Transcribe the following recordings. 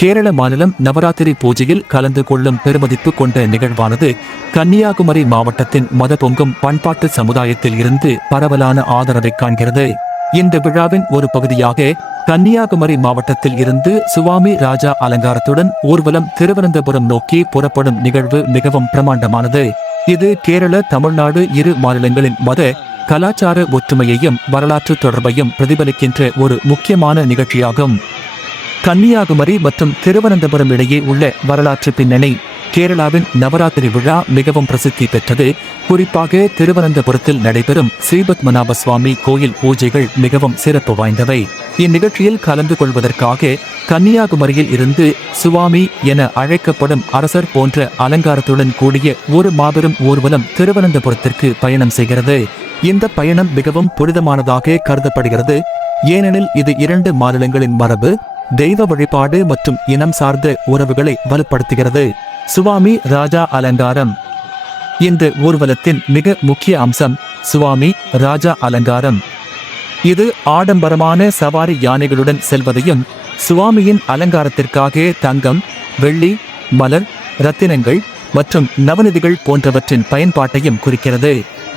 கேரள மாநிலம் நவராத்திரி பூஜையில் கலந்து கொள்ளும் பெருமதிப்பு கொண்ட நிகழ்வானது கன்னியாகுமரி மாவட்டத்தின் மதபொங்கும் பண்பாட்டு சமுதாயத்தில் இருந்து பரவலான ஆதரவை காண்கிறது. இந்த விழாவின் ஒரு பகுதியாக கன்னியாகுமரி மாவட்டத்தில் இருந்து சுவாமி ராஜா அலங்காரத்துடன் ஊர்வலம் திருவனந்தபுரம் நோக்கி புறப்படும் நிகழ்வு மிகவும் பிரமாண்டமானது. இது கேரள தமிழ்நாடு இரு மாநிலங்களின் மத கலாச்சார ஒற்றுமையையும் வரலாற்று தொடர்பையும் பிரதிபலிக்கின்ற ஒரு முக்கியமான நிகழ்ச்சியாகும். கன்னியாகுமரி மற்றும் திருவனந்தபுரம் இடையே உள்ள வரலாற்று பின்னணி. கேரளாவின் நவராத்திரி விழா மிகவும் பிரசித்தி பெற்றது. குறிப்பாக திருவனந்தபுரத்தில் நடைபெறும் ஸ்ரீபத்மநாப சுவாமி கோயில் பூஜைகள் மிகவும் சிறப்பு வாய்ந்தவை. இந்நிகழ்ச்சியில் கலந்து கொள்வதற்காக கன்னியாகுமரியில் இருந்து சுவாமி என அழைக்கப்படும் அரசர் போன்ற அலங்காரத்துடன் கூடிய ஒரு மாபெரும் ஊர்வலம் திருவனந்தபுரத்திற்கு பயணம் செய்கிறது. இந்த பயணம் மிகவும் புனிதமானதாக கருதப்படுகிறது. ஏனெனில் இது 2 மாநிலங்களின் மரபு, தெய்வ வழிபாடு மற்றும் இனம் சார்ந்த உறவுகளை வலுப்படுத்துகிறது. சுவாமி ராஜா அலங்காரம். இந்த ஊர்வலத்தின் மிக முக்கிய அம்சம் சுவாமி ராஜா அலங்காரம். இது ஆடம்பரமான சவாரி யானைகளுடன் செல்வதையும் சுவாமியின் அலங்காரத்திற்காக தங்கம், வெள்ளி, மலர், ரத்தினங்கள் மற்றும் நவநிதிகள் போன்றவற்றின் பயன்பாட்டையும் குறிக்கிறது.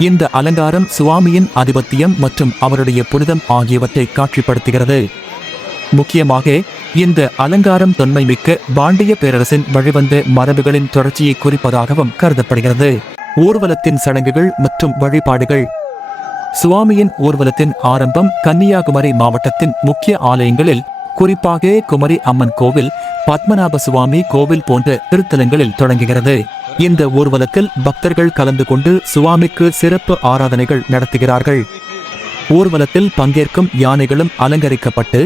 இந்த அலங்காரம் சுவாமியின் ஆதிபத்தியம் மற்றும் அவருடைய புனிதம் ஆகியவற்றை காட்சிப்படுத்துகிறது. முக்கியமாக இந்த அலங்காரம் தொன்மை மிக்க பாண்டிய பேரரசின் வழிவந்த மரபுகளின் தொடர்ச்சியை குறிப்பதாகவும் கருதப்படுகிறது. ஊர்வலத்தின் சடங்குகள் மற்றும் வழிபாடுகள். சுவாமியின் ஊர்வலத்தின் ஆரம்பம் கன்னியாகுமரி மாவட்டத்தின் முக்கிய ஆலயங்களில், குறிப்பாக குமரி அம்மன் கோவில், பத்மநாப சுவாமி கோவில் போன்ற திருத்தலங்களில் தொடங்குகிறது. இந்த ஊர்வலத்தில் பக்தர்கள் கலந்து கொண்டு சுவாமிக்கு சிறப்பு ஆராதனைகள் நடத்துகிறார்கள். ஊர்வலத்தில் பங்கேற்கும் யானைகளும் அலங்கரிக்கப்பட்டு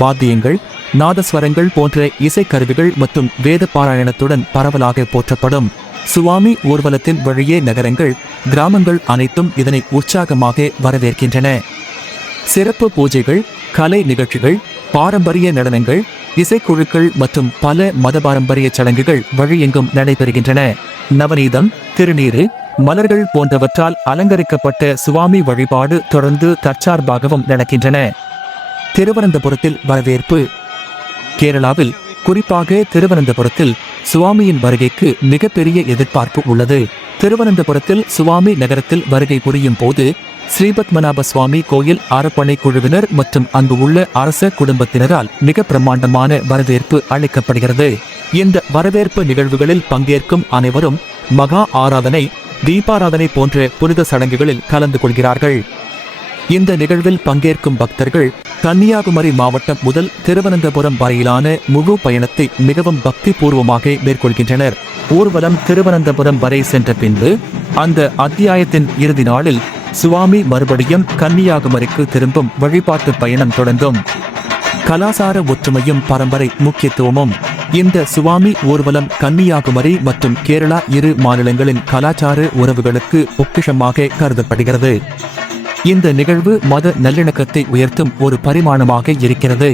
வாத்தியங்கள், நாதஸ்வரங்கள் போன்ற இசைக்கருவிகள் மற்றும் வேத பாராயணத்துடன் பரவலாக போற்றப்படும். சுவாமி ஊர்வலத்தின் வழியே நகரங்கள், கிராமங்கள் அனைத்தும் இதனை உற்சாகமாக வரவேற்கின்றன. சிறப்பு பூஜைகள், கலை நிகழ்ச்சிகள், பாரம்பரிய நடனங்கள், இசைக்குழுக்கள் மற்றும் பல மத பாரம்பரிய சடங்குகள் வழியெங்கும் நடைபெறுகின்றன. நவநீதம், திருநீறு, மலர்கள் போன்றவற்றால் அலங்கரிக்கப்பட்ட சுவாமி வழிபாடு தொடர்ந்து தற்சார்பாகவும் நடக்கின்றன. திருவனந்தபுரத்தில் வரவேற்பு. கேரளாவில், குறிப்பாக திருவனந்தபுரத்தில் சுவாமியின் வருகைக்கு மிகப்பெரிய எதிர்பார்ப்பு உள்ளது. திருவனந்தபுரத்தில் சுவாமி நகரத்தில் வருகை புரியும் போது ஸ்ரீபத்மநாப சுவாமி கோயில் அறப்பணை குழுவினர் மற்றும் அங்கு உள்ள அரச குடும்பத்தினரால் மிக பிரம்மாண்டமான வரவேற்பு அளிக்கப்படுகிறது. இந்த வரவேற்பு நிகழ்வுகளில் பங்கேற்கும் அனைவரும் மகா ஆராதனை, தீபாராதனை போன்ற புனித சடங்குகளில் கலந்து கொள்கிறார்கள். இந்த நிகழ்வில் பங்கேற்கும் பக்தர்கள் கன்னியாகுமரி மாவட்டம் முதல் திருவனந்தபுரம் வரையிலான முழு பயணத்தை மிகவும் பக்தி பூர்வமாக மேற்கொள்கின்றனர். ஊர்வலம் திருவனந்தபுரம் வரை சென்ற பின்பு அந்த அத்தியாயத்தின் இறுதி நாளில் சுவாமி மறுபடியும் கன்னியாகுமரிக்கு திரும்பும் வழிபாட்டு பயணம் தொடங்கும். கலாசார ஒற்றுமையும் பரம்பரை முக்கியத்துவமும். இந்த சுவாமி ஊர்வலம் கன்னியாகுமரி மற்றும் கேரளா இரு மாநிலங்களின் கலாச்சார உறவுகளுக்கு பொக்கிஷமாக கருதப்படுகிறது. இந்த நிகழ்வு மத நல்லிணக்கத்தை உயர்த்தும் ஒரு பரிமாணமாக இருக்கிறது.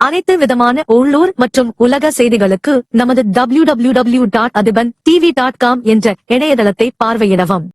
அனைத்து விதமான உள்ளூர் மற்றும் உலக செய்திகளுக்கு நமது www.adibantv.com என்ற இணையதளத்தை பார்வையிடவும்.